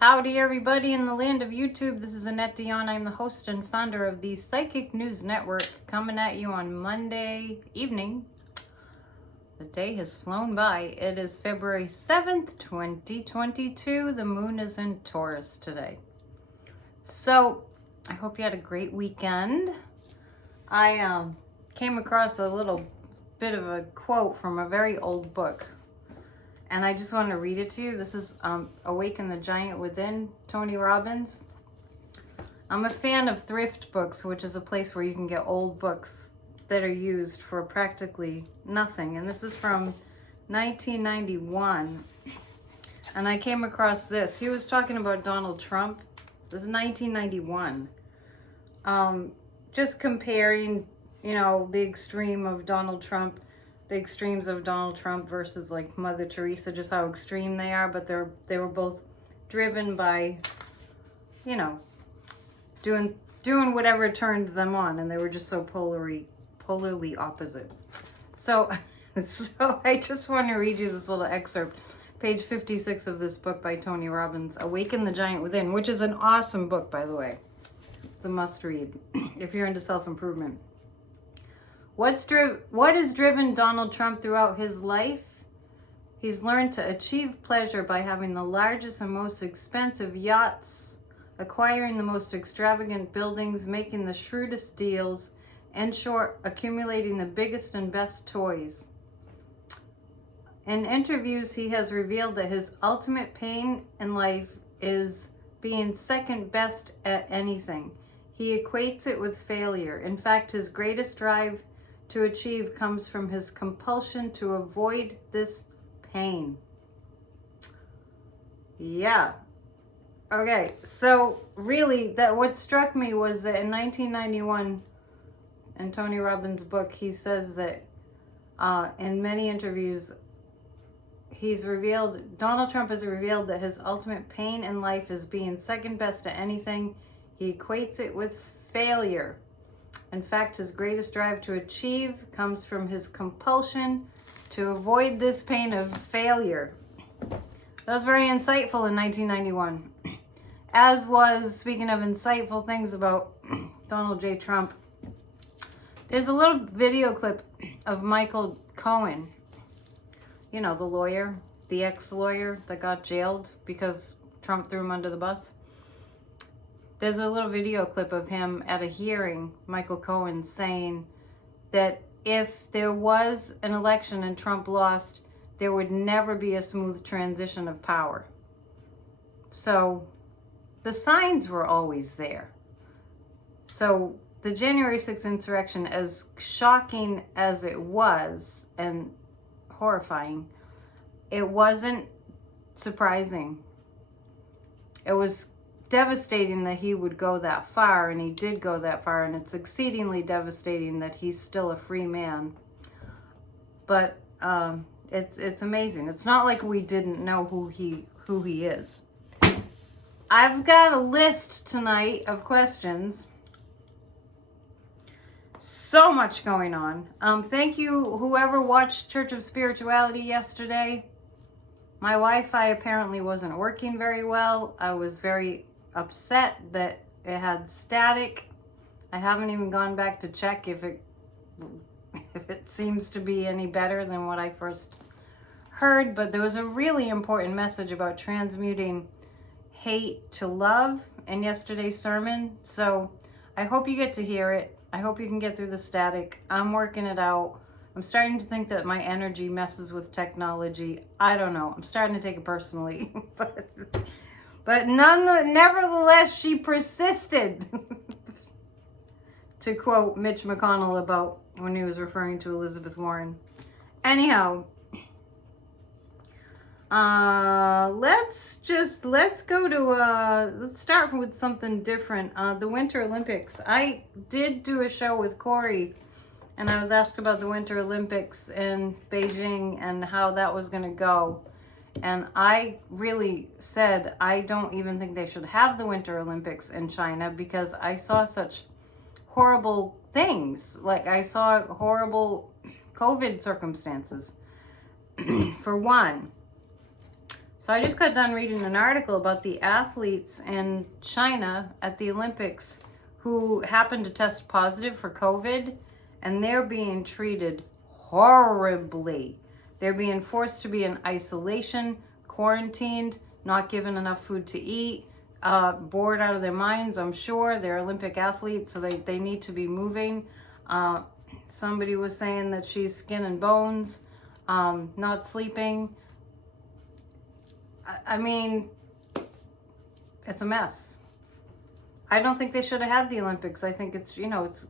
Howdy everybody in the land of YouTube. This is Annette Dion. I'm the host and founder of the Psychic News Network, coming at you on Monday evening. The day has flown by. It is February 7th, 2022. The moon is in Taurus today. So, I hope you had a great weekend. I came across a little bit of a quote from a very old book. And I just want to read it to you. This is Awaken the Giant Within, Tony Robbins. I'm a fan of thrift books, which is a place where you can get old books that are used for practically nothing. And this is from 1991. And I came across this. He was talking about Donald Trump. This is 1991. Just comparing, the extremes of Donald Trump versus like Mother Teresa, just how extreme they are, but they were both driven by, doing whatever turned them on, and they were just so polarly opposite. So I just want to read you this little excerpt, page 56 of this book by Tony Robbins, Awaken the Giant Within, which is an awesome book, by the way. It's a must read if you're into self-improvement. What has driven Donald Trump throughout his life? He's learned to achieve pleasure by having the largest and most expensive yachts, acquiring the most extravagant buildings, making the shrewdest deals, in short, accumulating the biggest and best toys. In interviews, he has revealed that his ultimate pain in life is being second best at anything. He equates it with failure. In fact, his greatest drive to achieve comes from his compulsion to avoid this pain. Yeah. Okay, so really, what struck me was that in 1991, in Tony Robbins' book, he says that in many interviews, Donald Trump has revealed that his ultimate pain in life is being second best at anything. He equates it with failure. In fact, his greatest drive to achieve comes from his compulsion to avoid this pain of failure. That was very insightful in 1991. As was, speaking of insightful things about Donald J. Trump, there's a little video clip of Michael Cohen, the lawyer, the ex-lawyer that got jailed because Trump threw him under the bus. There's a little video clip of him at a hearing, Michael Cohen, saying that if there was an election and Trump lost, there would never be a smooth transition of power. So the signs were always there. So the January 6th insurrection, as shocking as it was and horrifying, it wasn't surprising. It was devastating that he would go that far, and he did go that far, and it's exceedingly devastating that he's still a free man. But it's amazing. It's not like we didn't know who he is. I've got a list tonight of questions. So much going on. Thank you, whoever watched Church of Spirituality yesterday. My Wi-Fi apparently wasn't working very well. I was very upset that it had static. I haven't even gone back to check if it seems to be any better than what I first heard, but there was a really important message about transmuting hate to love in yesterday's sermon. So I hope you get to hear it. I hope you can get through the static. I'm working it out. I'm starting to think that my energy messes with technology. I don't know. I'm starting to take it personally. But nevertheless, she persisted. To quote Mitch McConnell about when he was referring to Elizabeth Warren. Anyhow, let's start with something different. The Winter Olympics. I did do a show with Corey, and I was asked about the Winter Olympics in Beijing and how that was going to go. And I really said I don't even think they should have the Winter Olympics in China, because I saw such horrible things. Like, I saw horrible COVID circumstances. For one, So I just got done reading an article about the athletes in China at the Olympics who happened to test positive for COVID, and they're being treated horribly. They're being forced to be in isolation, quarantined, not given enough food to eat, bored out of their minds, I'm sure. They're Olympic athletes, so they need to be moving. Somebody was saying that she's skin and bones, not sleeping. I mean, it's a mess. I don't think they should have had the Olympics. I think it's, it's...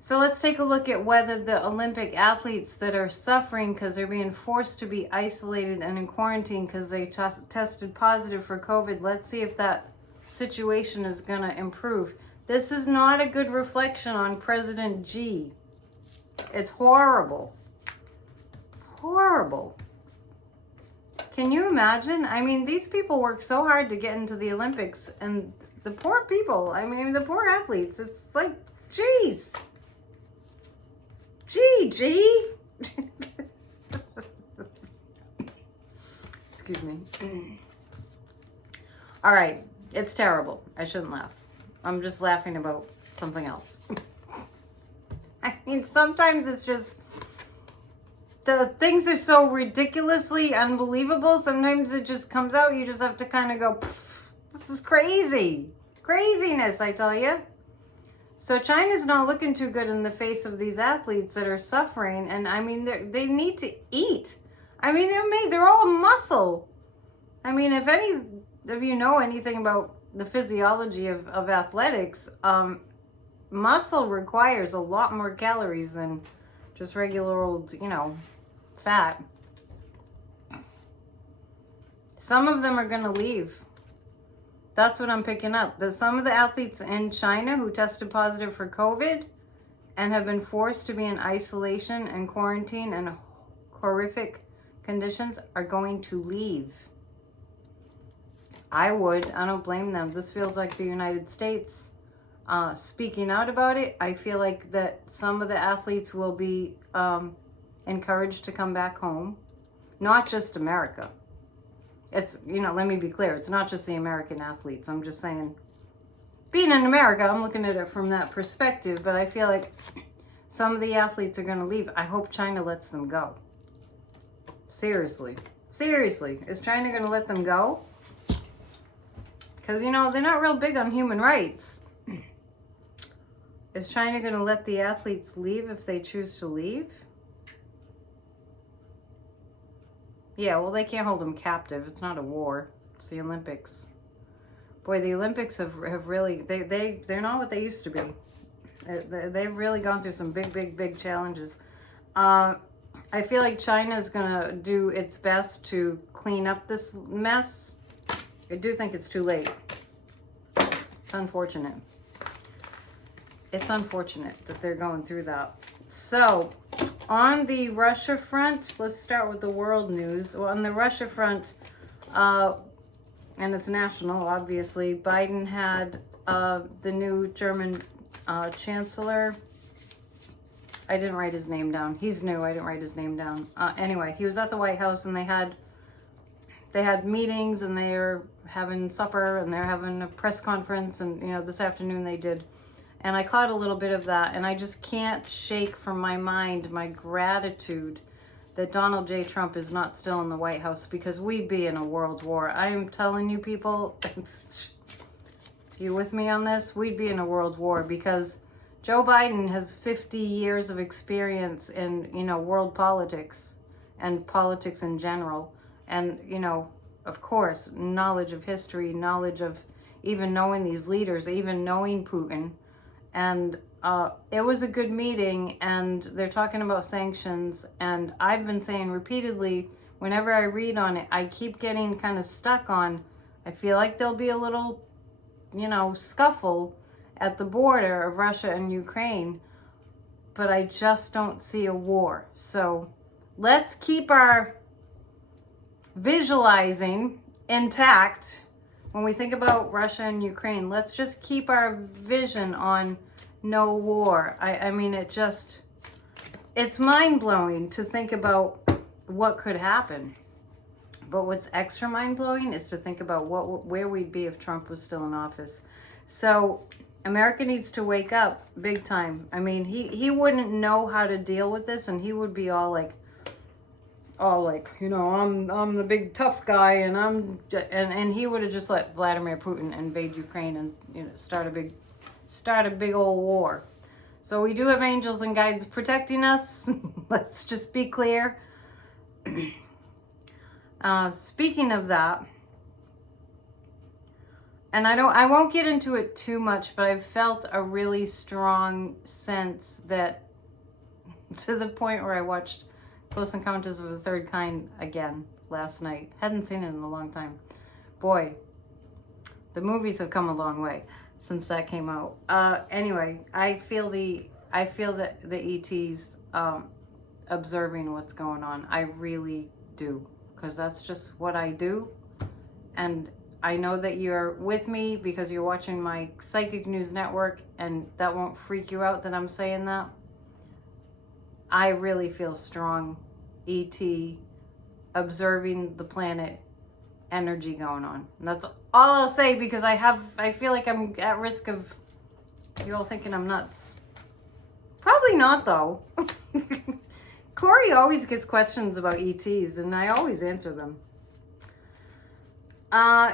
So let's take a look at whether the Olympic athletes that are suffering because they're being forced to be isolated and in quarantine because they tested positive for COVID, let's see if that situation is going to improve. This is not a good reflection on President Xi. It's horrible. Horrible. Can you imagine? I mean, these people work so hard to get into the Olympics, and the poor people, I mean, the poor athletes, it's like, geez. Gee. Excuse me. All right, it's terrible. I shouldn't laugh. I'm just laughing about something else. I mean, sometimes it's just... the things are so ridiculously unbelievable. Sometimes it just comes out. You just have to kind of go, this is crazy. Craziness, I tell you. So China's not looking too good in the face of these athletes that are suffering. And I mean, they need to eat. I mean, they're all muscle. I mean, if any of you know anything about the physiology of athletics, muscle requires a lot more calories than just regular old, fat. Some of them are going to leave. That's what I'm picking up. That some of the athletes in China who tested positive for COVID and have been forced to be in isolation and quarantine and horrific conditions are going to leave. I don't blame them. This feels like the United States speaking out about it. I feel like that some of the athletes will be encouraged to come back home. Not just America. It's, let me be clear. It's not just the American athletes. I'm just saying, being in America, I'm looking at it from that perspective, but I feel like some of the athletes are going to leave. I hope China lets them go. Seriously. Seriously. Is China going to let them go? Because, they're not real big on human rights. Is China going to let the athletes leave if they choose to leave? Yeah, well, they can't hold them captive. It's not a war. It's the Olympics. Boy, the Olympics have really... They're not what they used to be. They've really gone through some big challenges. I feel like China's going to do its best to clean up this mess. I do think it's too late. It's unfortunate. It's unfortunate that they're going through that. So, on the Russia front, let's start with the world news. Well, on the Russia front, and it's national, obviously, Biden had the new German chancellor. I didn't write his name down. He's new. I didn't write his name down. Anyway, he was at the White House, and they had meetings, and they're having supper, and they're having a press conference, and this afternoon they did. And I caught a little bit of that, and I just can't shake from my mind my gratitude that Donald J. Trump is not still in the White House, because we'd be in a world war. I'm telling you people, you with me on this? We'd be in a world war, because Joe Biden has 50 years of experience in, world politics and politics in general. And, of course, knowledge of history, knowledge of even knowing these leaders, even knowing Putin. And it was a good meeting, and they're talking about sanctions. And I've been saying repeatedly, whenever I read on it, I keep getting kind of stuck on, I feel like there'll be a little, scuffle at the border of Russia and Ukraine. But I just don't see a war. So let's keep our visualizing intact. When we think about Russia and Ukraine, let's just keep our vision on no war. I mean, it's mind-blowing to think about what could happen. But what's extra mind-blowing is to think about where we'd be if Trump was still in office. So America needs to wake up big time. I mean, he wouldn't know how to deal with this, and he would be all like, you know, I'm the big tough guy, and he would have just let Vladimir Putin invade Ukraine and, you know, start a big old war. So we do have angels and guides protecting us. Let's just be clear. Speaking of that, and I won't get into it too much, but I've felt a really strong sense that, to the point where I watched Close Encounters of the Third Kind again last night. Hadn't seen it in a long time. Boy, the movies have come a long way since that came out. Anyway, I feel that the ET's observing what's going on. I really do, because that's just what I do. And I know that you're with me because you're watching my Psychic News Network, and that won't freak you out that I'm saying that. I really feel strong ET observing the planet energy going on. And that's all I'll say, because I feel like I'm at risk of you all thinking I'm nuts. Probably not, though. Corey always gets questions about ETs, and I always answer them.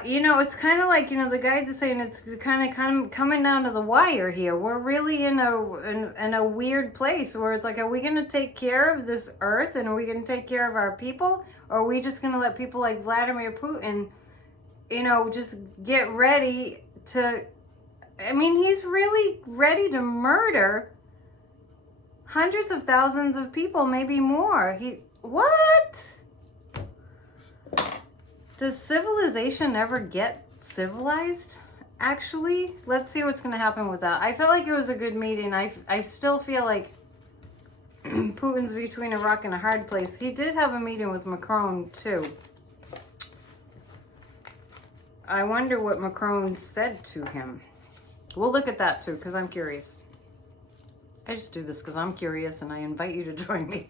You know, it's kind of like, you know, the guides are saying it's kind of coming down to the wire here. We're really in a weird place where it's like, are we going to take care of this earth, and are we going to take care of our people? Or are we just going to let people like Vladimir Putin, you know, just get ready to, I mean, he's really ready to murder hundreds of thousands of people, maybe more. What? Does civilization ever get civilized? Actually, let's see what's going to happen with that. I felt like it was a good meeting. I still feel like Putin's between a rock and a hard place. He did have a meeting with Macron, too. I wonder what Macron said to him. We'll look at that, too, because I'm curious. I just do this because I'm curious, and I invite you to join me.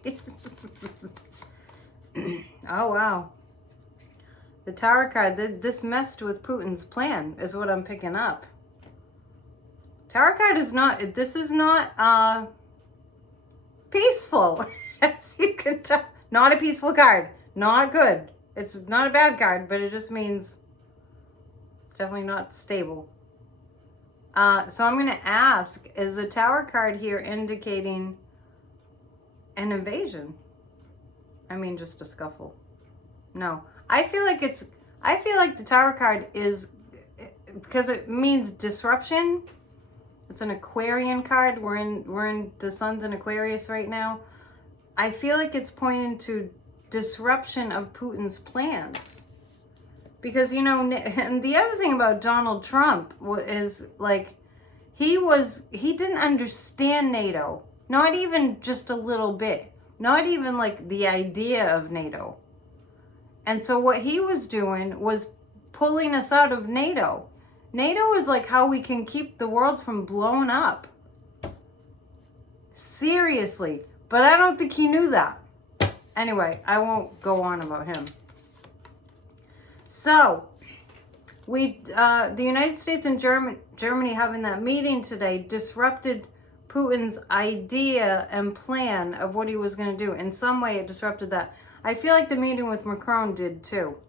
Oh, wow. The Tower card, this messed with Putin's plan, is what I'm picking up. Tower card is not, this is not peaceful, as you can tell. Not a peaceful card. Not good. It's not a bad card, but it just means it's definitely not stable. So I'm going to ask, is the Tower card here indicating an invasion? I mean, just a scuffle. No. I feel like the Tower card is, because it means disruption. It's an Aquarian card. We're in the sun's in Aquarius right now. I feel like it's pointing to disruption of Putin's plans. Because, you know, and the other thing about Donald Trump is, like, he didn't understand NATO. Not even just a little bit. Not even, like, the idea of NATO. And so what he was doing was pulling us out of NATO. NATO is like how we can keep the world from blowing up. Seriously. But I don't think he knew that. Anyway, I won't go on about him. So, the United States and Germany having that meeting today disrupted Putin's idea and plan of what he was going to do. In some way, it disrupted that. I feel like the meeting with Macron did too.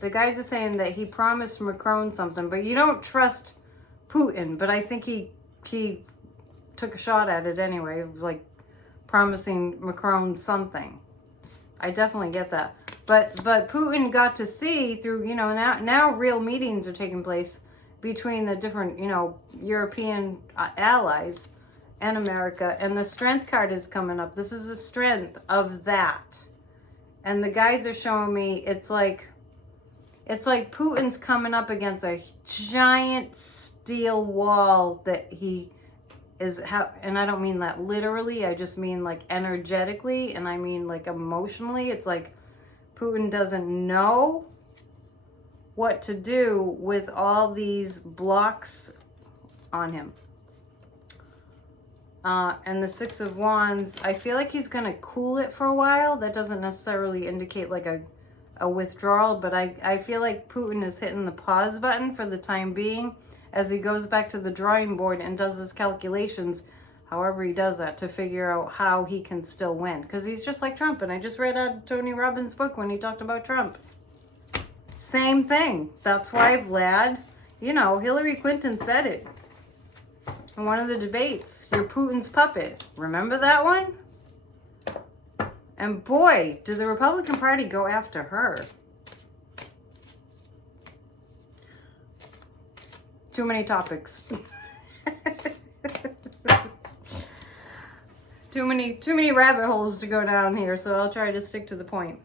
The guys are saying that he promised Macron something, but you don't trust Putin. But I think he took a shot at it anyway, like promising Macron something. I definitely get that. But Putin got to see through, you know, now real meetings are taking place between the different, you know, European allies and America. And the strength card is coming up. This is the strength of that. And the guides are showing me it's like Putin's coming up against a giant steel wall that he is, and I don't mean that literally, I just mean like energetically, and I mean like emotionally. It's like Putin doesn't know what to do with all these blocks on him. And the Six of Wands, I feel like he's going to cool it for a while. That doesn't necessarily indicate like a a withdrawal, but I feel like Putin is hitting the pause button for the time being as he goes back to the drawing board and does his calculations, however he does that, to figure out how he can still win. Because he's just like Trump, and I just read out Tony Robbins' book when he talked about Trump. Same thing. That's why Vlad, Hillary Clinton said it in one of the debates. You're Putin's puppet. Remember that one? And boy, did the Republican Party go after her. Too many topics. Too many rabbit holes to go down here, so I'll try to stick to the point.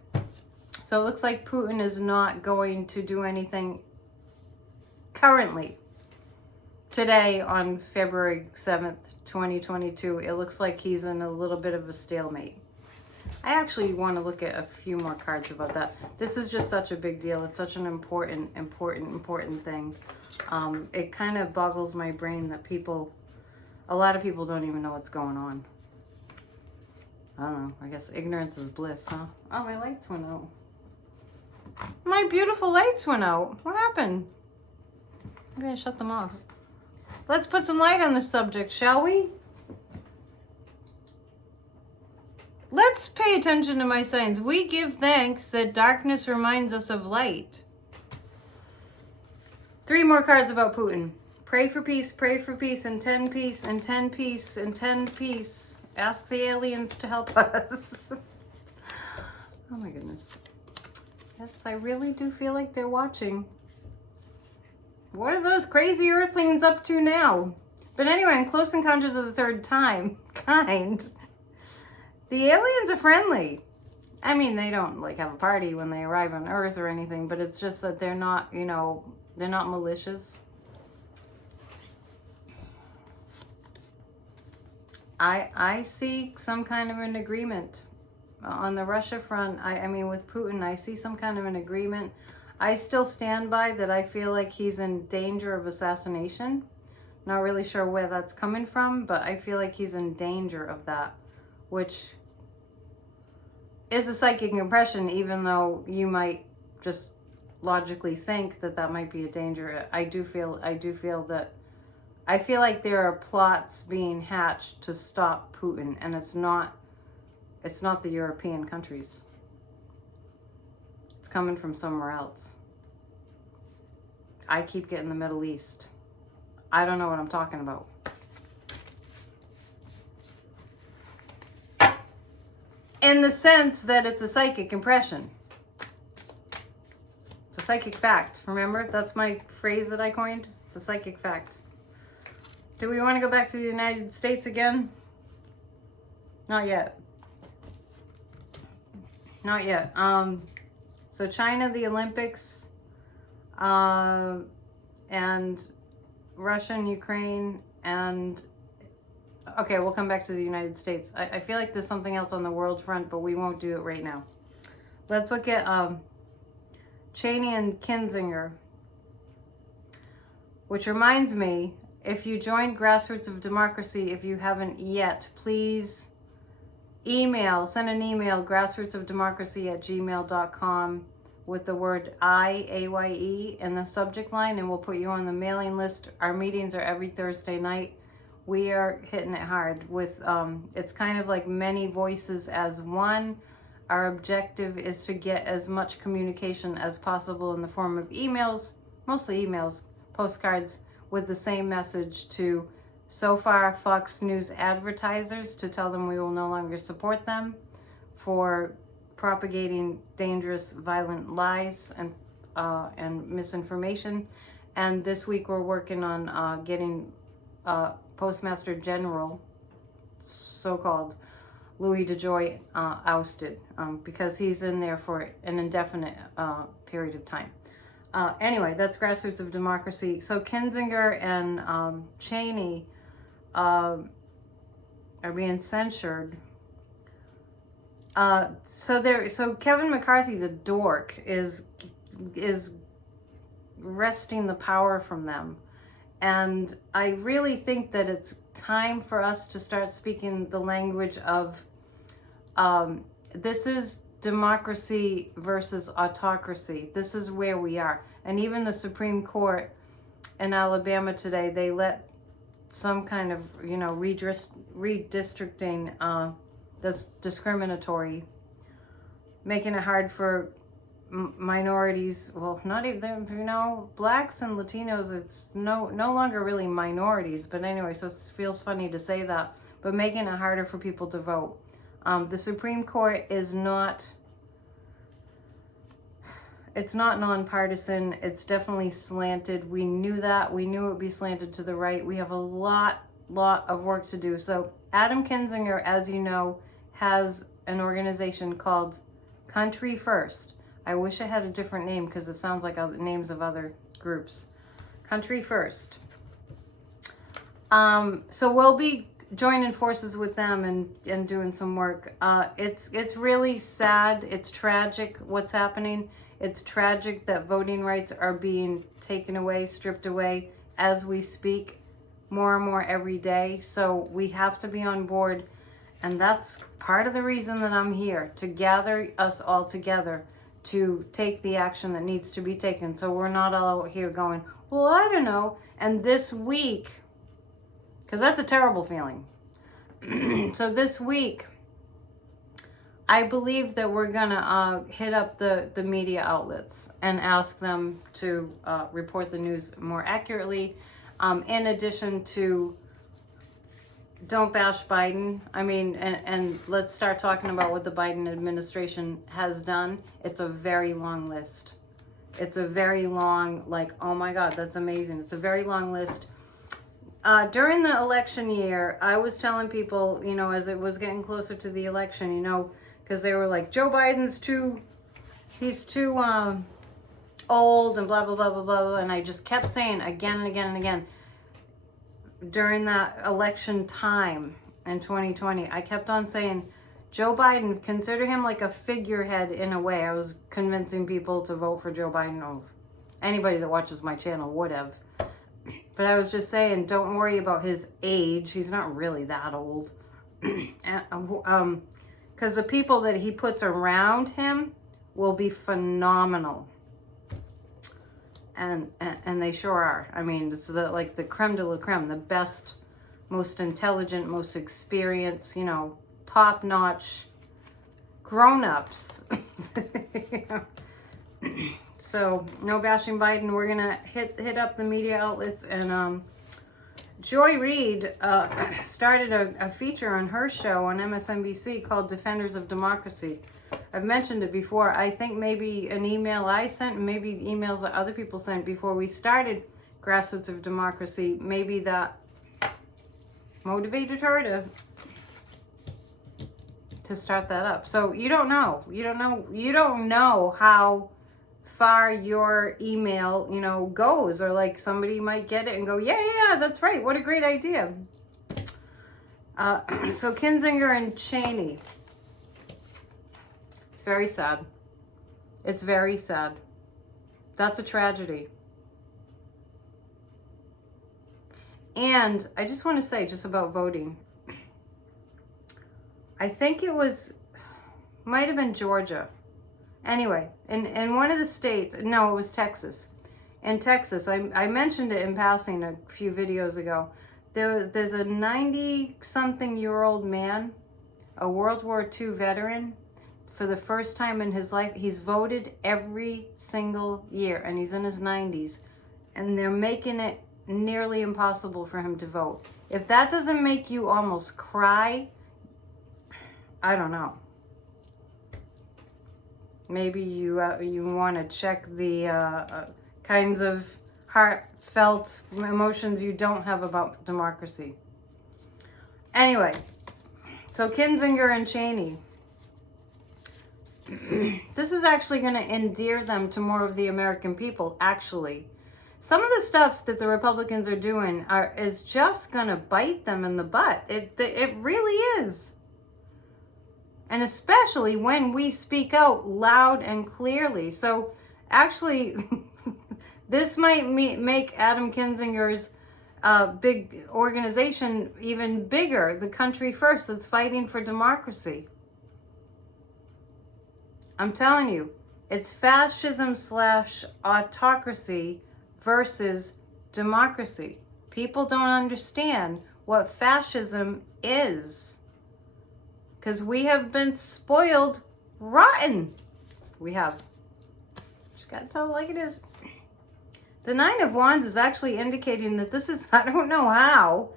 So it looks like Putin is not going to do anything currently. Today, on February 7th, 2022, it looks like he's in a little bit of a stalemate. I actually want to look at a few more cards about that. This is just such a big deal. It's such an important thing. It kind of boggles my brain that a lot of people don't even know what's going on. I don't know. I guess ignorance is bliss, huh? Oh, my lights went out. My beautiful lights went out. What happened? Maybe I shut them off. Let's put some light on the subject, shall we? Let's pay attention to my signs. We give thanks that darkness reminds us of light. 3 more cards about Putin. Pray for peace, intend peace, intend peace, intend peace. Ask the aliens to help us. Oh my goodness. Yes, I really do feel like they're watching. What are those crazy earthlings up to now? But anyway, in Close Encounters of the Third Kind, the aliens are friendly. I mean, they don't have a party when they arrive on Earth or anything, but it's just that they're not, they're not malicious. I see some kind of an agreement. On the Russia front, I mean, with Putin, I see some kind of an agreement. I still stand by that. I feel like he's in danger of assassination. Not really sure where that's coming from, but I feel like he's in danger of that, which is a psychic impression, even though you might just logically think that that might be a danger. I feel like there are plots being hatched to stop Putin, and it's not the European countries. It's coming from somewhere else. I keep getting the Middle East. I don't know what I'm talking about. In the sense that it's a psychic impression. It's a psychic fact. Remember? That's my phrase that I coined. It's a psychic fact. Do we want to go back to the United States again? Not yet. Not yet. So China, the Olympics, and Russia and Ukraine, and okay, we'll come back to the United States. I feel like there's something else on the world front, but we won't do it right now. Let's look at Cheney and Kinzinger, which reminds me, if you joined Grassroots of Democracy, if you haven't yet, please send an email, grassrootsofdemocracy@gmail.com with the word IAYE in the subject line, and we'll put you on the mailing list. Our meetings are every Thursday night. We are hitting it hard with, it's kind of like many voices as one. Our objective is to get as much communication as possible in the form of emails, mostly emails, postcards, with the same message to so far Fox News advertisers, to tell them we will no longer support them for propagating dangerous, violent lies and misinformation. And this week we're working on getting Postmaster General, so-called, Louis DeJoy ousted because he's in there for an indefinite period of time. Anyway, that's Grassroots of Democracy. So Kinzinger and Cheney are being censured. So Kevin McCarthy, the dork, is wresting the power from them. And I really think that it's time for us to start speaking the language of this is democracy versus autocracy. This is where we are. And even the Supreme Court in Alabama today, they let some kind of, redistricting that's discriminatory, making it hard for minorities. Well, not even, blacks and Latinos, it's no longer really minorities. But anyway, so it feels funny to say that, but making it harder for people to vote. The Supreme Court is not, it's not nonpartisan. It's definitely slanted. We knew that. We knew it would be slanted to the right. We have a lot of work to do. So Adam Kinzinger, as you know, has an organization called Country First. I wish I had a different name because it sounds like other names of other groups. Country First. So we'll be joining forces with them and doing some work. It's really sad. It's tragic what's happening. It's tragic that voting rights are being taken away, stripped away as we speak, more and more every day. So we have to be on board. And that's part of the reason that I'm here, to gather us all together to take the action that needs to be taken. So we're not all out here going, well, I don't know. And this week, because that's a terrible feeling. So this week, I believe that we're going to hit up the media outlets and ask them to report the news more accurately. In addition to, don't bash Biden. I mean, and let's start talking about what the Biden administration has done. It's a very long list. It's a very long, like, oh my God, that's amazing. It's a very long list. During the election year, I was telling people, as it was getting closer to the election, because they were like, Joe Biden's he's too old and blah, blah, blah, blah, blah. And I just kept saying again and again and again, during that election time in 2020, I kept on saying, Joe Biden, consider him like a figurehead in a way. I was convincing people to vote for Joe Biden. Oh, anybody that watches my channel would have. But I was just saying, don't worry about his age. He's not really that old. Because the people that he puts around him will be phenomenal. And they sure are. I mean, it's like the creme de la creme, the best, most intelligent, most experienced, top-notch grown-ups. So, no bashing Biden. We're going to hit up the media outlets. And Joy Reid started a feature on her show on MSNBC called Defenders of Democracy. I've mentioned it before. I think maybe an email I sent, and maybe emails that other people sent before we started Grassroots of Democracy, maybe that motivated her to start that up. So you don't know. You don't know how far your email, goes, or like somebody might get it and go, yeah, that's right. What a great idea. So Kinzinger and Cheney. Very sad. It's very sad. That's a tragedy. And I just want to say, just about voting, I think it might have been Georgia. Anyway, in one of the states, no, it was Texas. In Texas, I mentioned it in passing a few videos ago. There's a 90-something-year-old man, a World War II veteran. For the first time in his life, he's voted every single year, and he's in his 90s. And they're making it nearly impossible for him to vote. If that doesn't make you almost cry, I don't know. Maybe you want to check the kinds of heartfelt emotions you don't have about democracy. Anyway, so Kinzinger and Cheney. This is actually going to endear them to more of the American people, actually. Some of the stuff that the Republicans are doing is just going to bite them in the butt. It really is. And especially when we speak out loud and clearly. So actually, this might make Adam Kinzinger's big organization even bigger. The Country First that's fighting for democracy. I'm telling you, it's fascism slash autocracy versus democracy. People don't understand what fascism is. Because we have been spoiled rotten. We have. Just gotta tell it like it is. The Nine of Wands is actually indicating that this is, I don't know how,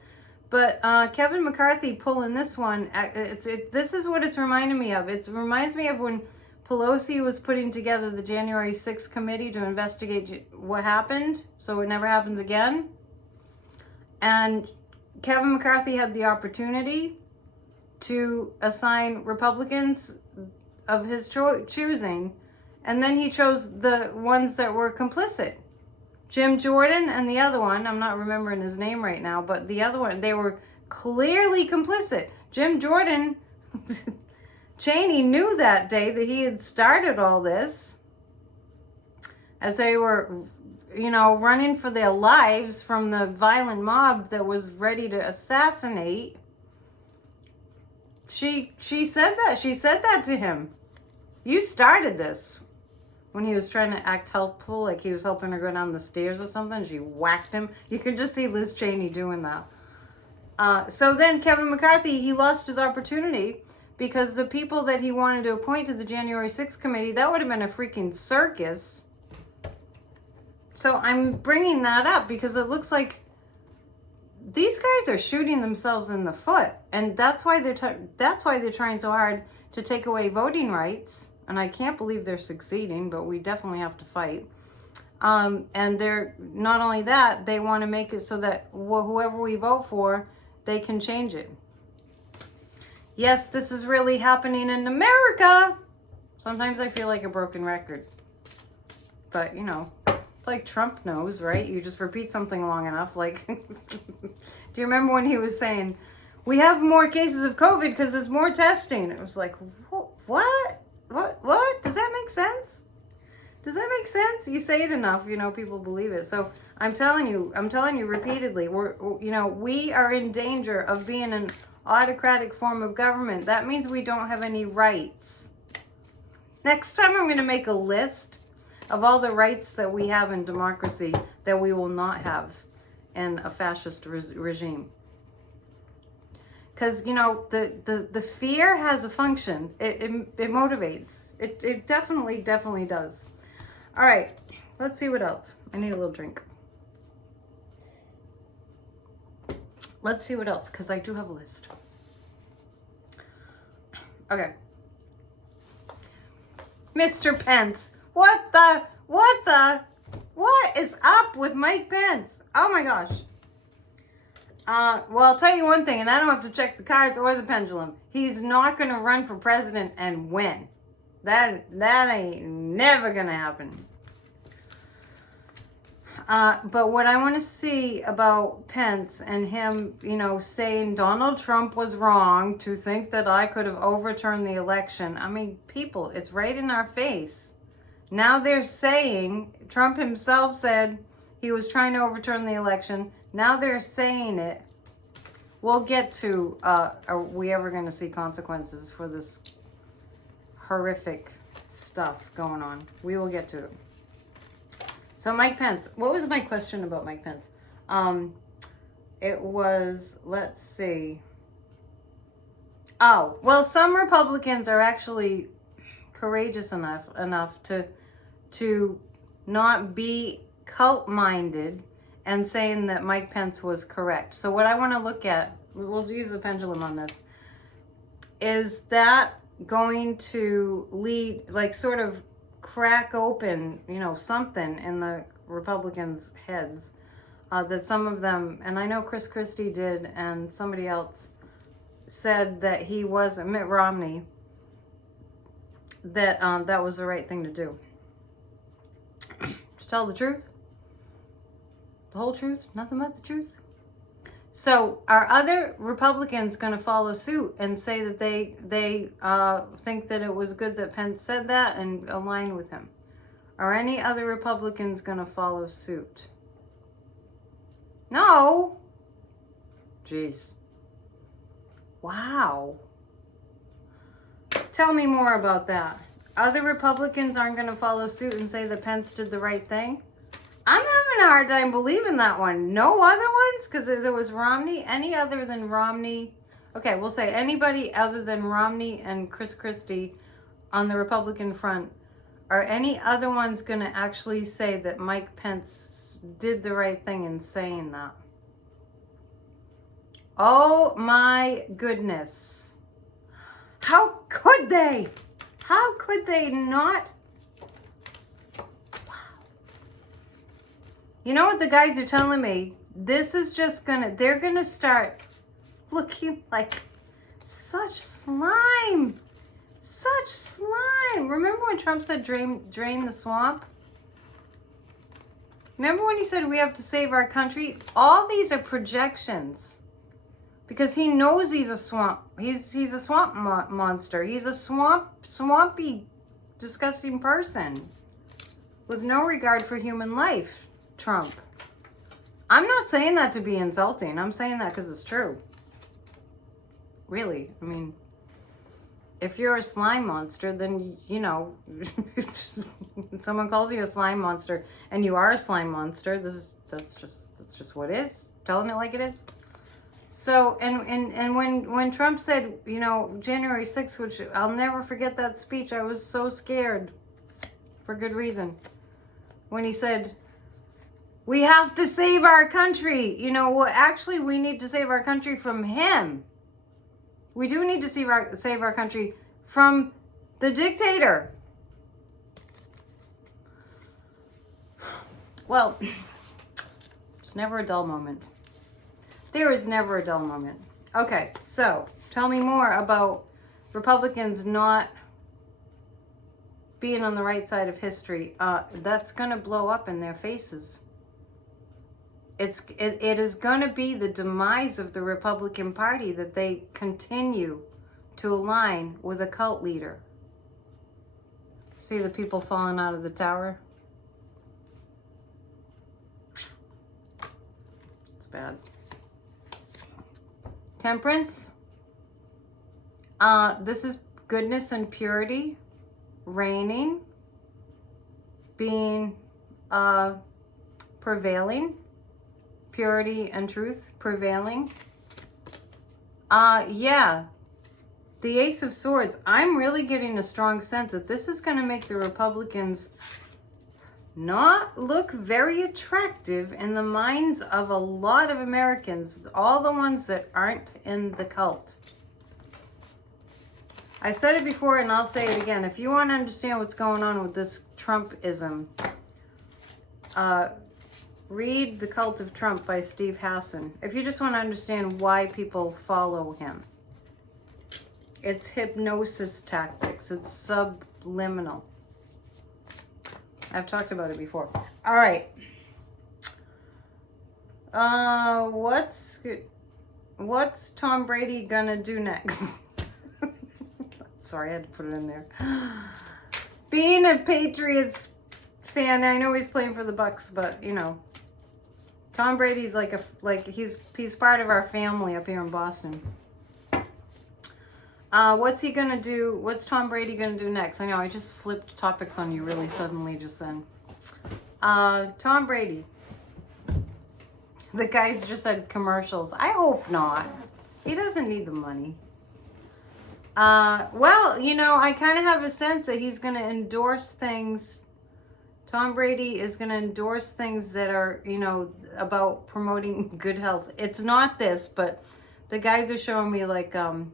but Kevin McCarthy pulling this one, this is what it's reminding me of. It reminds me of when Pelosi was putting together the January 6th committee to investigate what happened so it never happens again. And Kevin McCarthy had the opportunity to assign Republicans of his choosing, and then he chose the ones that were complicit. Jim Jordan and the other one, I'm not remembering his name right now, but the other one, they were clearly complicit. Jim Jordan, Cheney knew that day that he had started all this as they were, running for their lives from the violent mob that was ready to assassinate. She said that. She said that to him. You started this. When he was trying to act helpful, like he was helping her go down the stairs or something, she whacked him. You could just see Liz Cheney doing that. So then Kevin McCarthy, he lost his opportunity because the people that he wanted to appoint to the January 6th committee, that would have been a freaking circus. So I'm bringing that up because it looks like these guys are shooting themselves in the foot, and that's why they're trying so hard to take away voting rights. And I can't believe they're succeeding, but we definitely have to fight. And they're not only that, they want to make it so that whoever we vote for, they can change it. Yes, this is really happening in America. Sometimes I feel like a broken record. But, it's like Trump knows, right? You just repeat something long enough. Like, do you remember when he was saying, we have more cases of COVID because there's more testing? It was like, what? What? Does that make sense? Does that make sense? You say it enough, people believe it. So I'm telling you repeatedly, we are in danger of being an autocratic form of government. That means we don't have any rights. Next time I'm going to make a list of all the rights that we have in democracy that we will not have in a fascist regime. Because, the fear has a function. It motivates. It definitely does. All right. Let's see what else. I need a little drink. Let's see what else, because I do have a list. Okay. Mr. Pence. What is up with Mike Pence? Oh my gosh. Well, I'll tell you one thing, and I don't have to check the cards or the pendulum. He's not going to run for president and win. That ain't never going to happen. But what I want to see about Pence and him, saying Donald Trump was wrong to think that I could have overturned the election. I mean, people, it's right in our face. Now they're saying, Trump himself said he was trying to overturn the election. Now they're saying it. We'll get to, are we ever going to see consequences for this horrific stuff going on? We will get to it. So Mike Pence, what was my question about Mike Pence? It was, let's see. Oh, well, some Republicans are actually courageous enough to not be cult-minded and saying that Mike Pence was correct. So what I want to look at, we'll use the pendulum on this, is that going to lead, like sort of crack open, something in the Republicans' heads that some of them, and I know Chris Christie did, and somebody else said that he was, Mitt Romney, that that was the right thing to do. To tell the truth. The whole truth, nothing but the truth. So are other Republicans going to follow suit and say that they think that it was good that Pence said that and align with him? Are any other Republicans going to follow suit? No. Jeez. Wow. Tell me more about that. other Republicans aren't going to follow suit and say that Pence did the right thing? I'm having a hard time believing that one. No other ones? Because there was Romney. Any other than Romney? Okay, we'll say anybody other than Romney and Chris Christie on the Republican front. Are any other ones going to actually say that Mike Pence did the right thing in saying that? Oh my goodness. How could they? How could they not? Wow. You know what the guys are telling me? This is just they're gonna start looking like such slime. Such slime. Remember when Trump said drain the swamp? Remember when he said we have to save our country? All these are projections. Because he knows he's a swamp. He's a swamp monster. He's a swampy, disgusting person with no regard for human life, Trump. I'm not saying that to be insulting. I'm saying that because it's true. Really. I mean, if you're a slime monster, then, you know, someone calls you a slime monster and you are a slime monster, that's just what it is. Telling it like it is. So, and when Trump said, you know, January 6th, which I'll never forget that speech, I was so scared for good reason. When he said, we have to save our country. You know, well, actually, we need to save our country from him. We do need to save our country from the dictator. Well, it's never a dull moment. There is never a dull moment. Okay, so tell me more about Republicans not being on the right side of history. That's going to blow up in their faces. It is going to be the demise of the Republican Party that they continue to align with a cult leader. See the people falling out of the tower? It's bad. Temperance. This is goodness and purity reigning, being prevailing, purity and truth prevailing. Yeah, the Ace of Swords. I'm really getting a strong sense that this is going to make the Republicans not look very attractive in the minds of a lot of Americans, all the ones that aren't in the cult. I said it before and I'll say it again. If you want to understand what's going on with this Trumpism, read The Cult of Trump by Steve Hassan. If you just want to understand why people follow him. It's hypnosis tactics. It's subliminal. I've talked about it before. All right. What's Tom Brady gonna do next? Sorry, I had to put it in there. Being a Patriots fan, I know he's playing for the Bucks, but you know, Tom Brady's he's part of our family up here in Boston. What's he gonna do? What's Tom Brady gonna do next? I know I just flipped topics on you really suddenly just then. Tom Brady. The guys just said commercials. I hope not. He doesn't need the money. Well, you know, I kind of have a sense that he's gonna endorse things. Tom Brady is gonna endorse things that are, you know, about promoting good health. It's not this, but the guys are showing me like, you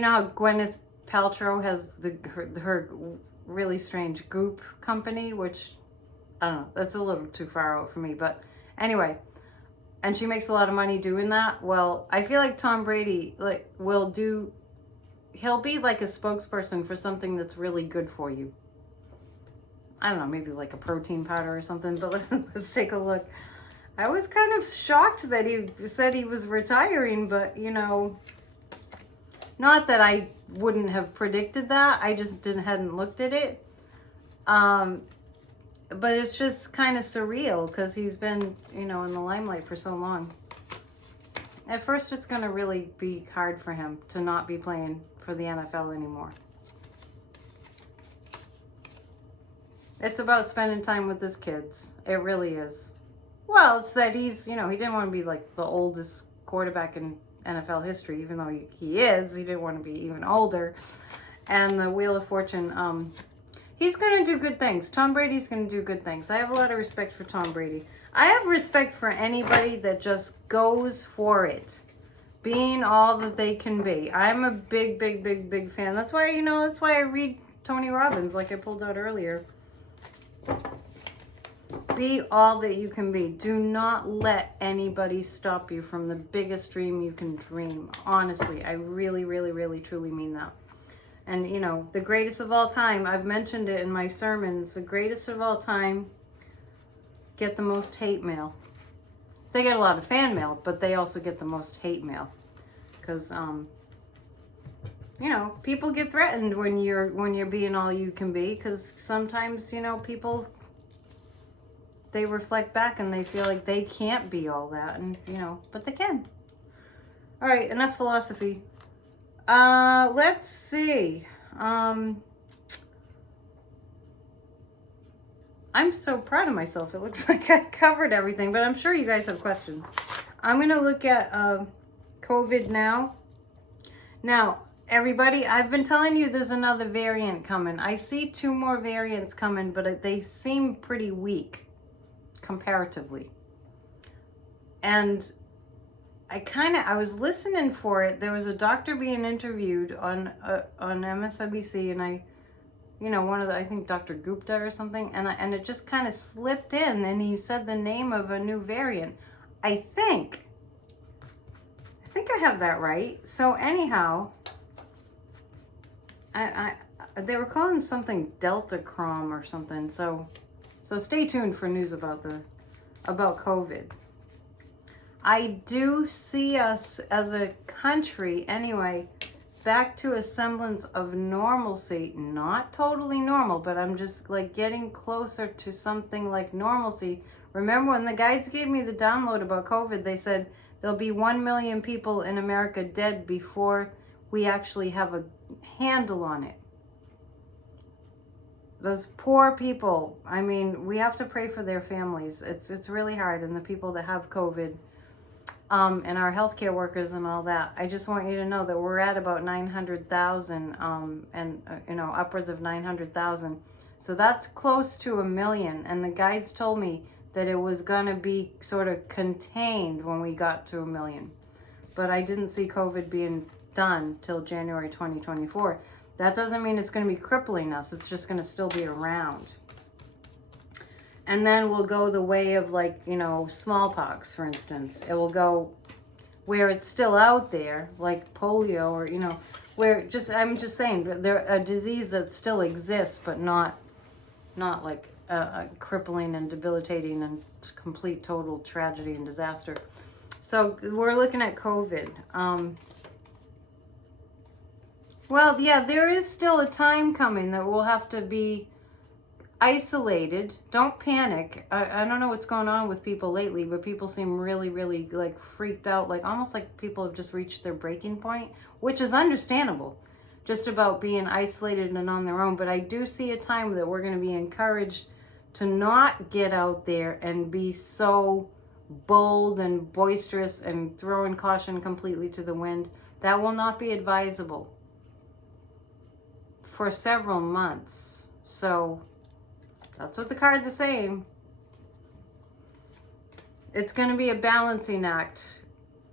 know how Gwyneth Paltrow has her really strange Goop company, which, I don't know, that's a little too far out for me, but anyway, and she makes a lot of money doing that. Well, I feel like Tom Brady he'll be like a spokesperson for something that's really good for you. I don't know, maybe like a protein powder or something, but let's take a look. I was kind of shocked that he said he was retiring, but you know, not that I wouldn't have predicted that. I just hadn't looked at it. But it's just kind of surreal because he's been, you know, in the limelight for so long. At first, it's going to really be hard for him to not be playing for the NFL anymore. It's about spending time with his kids. It really is. Well, it's that he's, he didn't want to be like the oldest quarterback in NFL history, even though he is. He didn't want to be even older. And the Wheel of Fortune, he's going to do good things. Tom Brady's going to do good things. I have a lot of respect for Tom Brady. I have respect for anybody that just goes for it, being all that they can be. I'm a big, big, big, big fan. That's why, that's why I read Tony Robbins, like I pulled out earlier. Be all that you can be. Do not let anybody stop you from the biggest dream you can dream. Honestly, I really, really, really, truly mean that. And, the greatest of all time, I've mentioned it in my sermons, the greatest of all time get the most hate mail. They get a lot of fan mail, but they also get the most hate mail. Because, people get threatened when you're being all you can be. Because sometimes, people, they reflect back and they feel like they can't be all that. And, but they can. All right, enough philosophy. Let's see. I'm so proud of myself. It looks like I covered everything, but I'm sure you guys have questions. I'm going to look at COVID now. Now, everybody, I've been telling you there's another variant coming. I see 2 more variants coming, but they seem pretty weak comparatively. And I was listening for it. There was a doctor being interviewed on MSNBC, and I think Dr. Gupta or something, and it just kind of slipped in, and he said the name of a new variant. I think I have that right. So anyhow, they were calling something Delta Crom or something. So stay tuned for news about COVID. I do see us as a country, anyway, back to a semblance of normalcy. Not totally normal, but I'm just like getting closer to something like normalcy. Remember when the guides gave me the download about COVID, they said there'll be 1 million people in America dead before we actually have a handle on it. Those poor people, we have to pray for their families. It's really hard, and the people that have COVID, and our healthcare workers and all that. I just want you to know that we're at about 900,000, and upwards of 900,000. So that's close to 1 million. And the guides told me that it was going to be sort of contained when we got to 1 million. But I didn't see COVID being done till January 2024. That doesn't mean it's going to be crippling us. It's just going to still be around. And then we'll go the way of smallpox, for instance. It will go where it's still out there, like polio, or, I'm just saying, they're a disease that still exists, but not like a crippling and debilitating and complete total tragedy and disaster. So we're looking at COVID. Well, yeah, there is still a time coming that we'll have to be isolated. Don't panic. I don't know what's going on with people lately, but people seem really, really freaked out, almost like people have just reached their breaking point, which is understandable, just about being isolated and on their own. But I do see a time that we're going to be encouraged to not get out there and be so bold and boisterous and throwing caution completely to the wind. That will not be advisable for several months. So that's what the cards are saying. It's going to be a balancing act.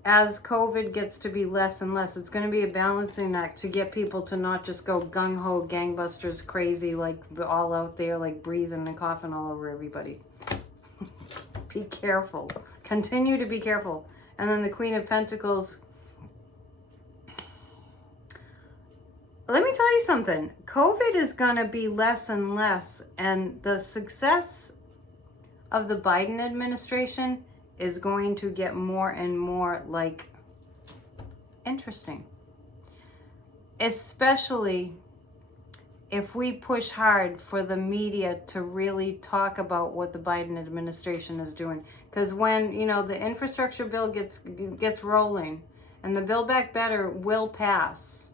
As COVID gets to be less and less, it's going to be a balancing act to get people to not just go gung-ho, gangbusters, crazy, all out there, breathing and coughing all over everybody. Be careful. Continue to be careful. And then the Queen of Pentacles. Let me tell you something. COVID is going to be less and less, and the success of the Biden administration is going to get more and more interesting. Especially if we push hard for the media to really talk about what the Biden administration is doing. Because when, the infrastructure bill gets rolling and the Build Back Better will pass.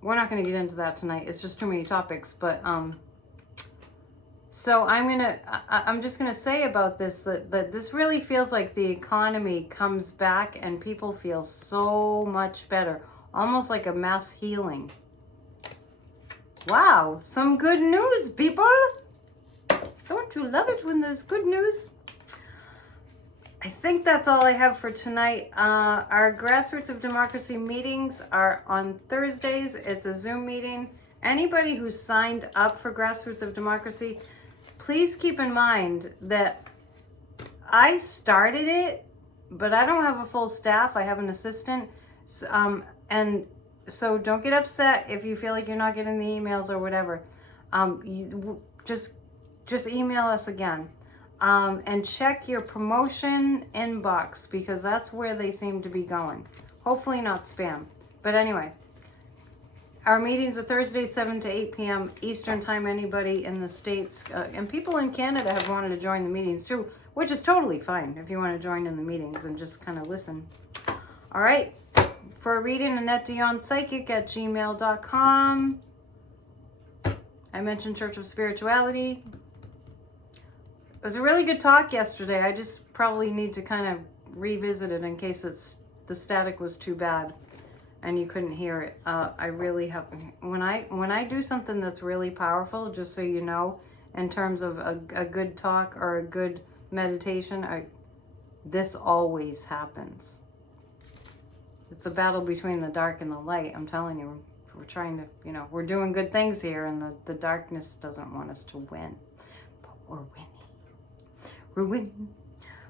We're not going to get into that tonight. It's just too many topics. But So I'm just gonna say about this that this really feels like the economy comes back and people feel so much better, almost like a mass healing. Wow, some good news, people. Don't you love it when there's good news? I think that's all I have for tonight. Our Grassroots of Democracy meetings are on Thursdays. It's a Zoom meeting. Anybody who signed up for Grassroots of Democracy, please keep in mind that I started it, but I don't have a full staff. I have an assistant. And so don't get upset if you feel like you're not getting the emails or whatever. Just email us again. And check your promotion inbox because that's where they seem to be going. Hopefully not spam. But anyway, our meetings are Thursday, 7 to 8 p.m. Eastern time. Anybody in the States and people in Canada have wanted to join the meetings too, which is totally fine if you want to join in the meetings and just kind of listen. All right. For a reading, AnnetteDionPsychic@gmail.com. I mentioned Church of Spirituality. It was a really good talk yesterday. I just probably need to kind of revisit it in case the static was too bad and you couldn't hear it. I really have, when I do something that's really powerful, just so you know, in terms of a good talk or a good meditation, this always happens. It's a battle between the dark and the light. I'm telling you, we're trying to, we're doing good things here, and the darkness doesn't want us to win, but we're winning. We're winning.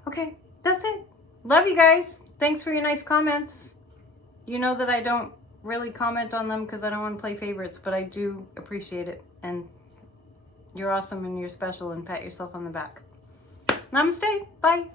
Okay, that's it. Love you guys. Thanks for your nice comments. You know that I don't really comment on them because I don't want to play favorites, but I do appreciate it. And you're awesome and you're special, and pat yourself on the back. Namaste. Bye.